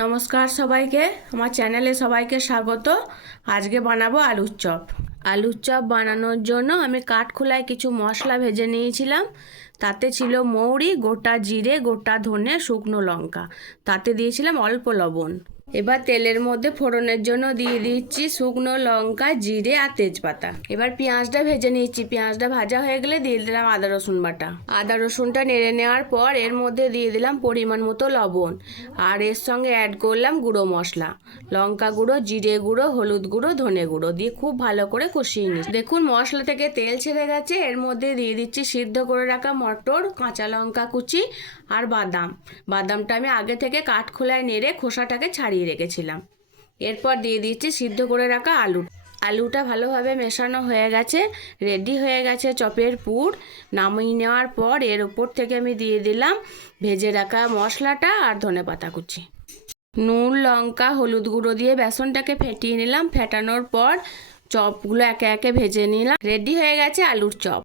নমস্কার সবাইকে, আমার চ্যানেলে সবাইকে স্বাগত। আজকে বানাবো আলুর চপ। আলুর চপ বানানোর জন্য আমি কাঠখোলায় কিছু মশলা ভেজে নিয়েছিলাম। তাতে ছিল মৌরি, গোটা জিরে, গোটা ধনে, শুকনো লঙ্কা। তাতে দিয়েছিলাম অল্প লবণ। এবার তেলের মধ্যে ফোড়নের জন্য দিয়ে দিচ্ছি শুকনো লঙ্কা, জিরে আর তেজপাতা। এবার পেঁয়াজটা ভেজে নিচ্ছি। পেঁয়াজটা ভাজা হয়ে গেলে দিয়ে দিলাম আদা রসুন বাটা। আদা রসুনটা নেড়ে নেওয়ার পর এর মধ্যে দিয়ে দিলাম পরিমাণ মতো লবণ, আর এর সঙ্গে অ্যাড করলাম গুঁড়ো মশলা, লঙ্কা গুঁড়ো, জিরে গুঁড়ো, হলুদ গুঁড়ো, ধনে গুঁড়ো দিয়ে খুব ভালো করে কষিয়ে নিচ্ছি। দেখুন মশলা থেকে তেল ছেড়ে গেছে। এর মধ্যে দিয়ে দিচ্ছি সিদ্ধ করে রাখা মটর, কাঁচা লঙ্কা কুচি আর বাদাম। বাদামটা আমি আগে থেকে কাঠখোলায় নেড়ে খোসাটাকে ছাড়িয়ে রেখেছিলাম। এরপর দিয়ে দিচ্ছি সিদ্ধ করে রাখা আলুটা ভালোভাবে মেশানো হয়ে গেছে। রেডি হয়ে গেছে চপের পুর। নামিয়ে নেওয়ার পর এর ওপর থেকে আমি দিয়ে দিলাম ভেজে রাখা মশলাটা আর ধনেপাতা কুচি। নুন, লঙ্কা, হলুদ গুঁড়ো দিয়ে বেসনটাকে ফেটিয়ে নিলাম। ফেটানোর পর চপগুলো একে একে ভেজে নিলাম। রেডি হয়ে গেছে আলুর চপ।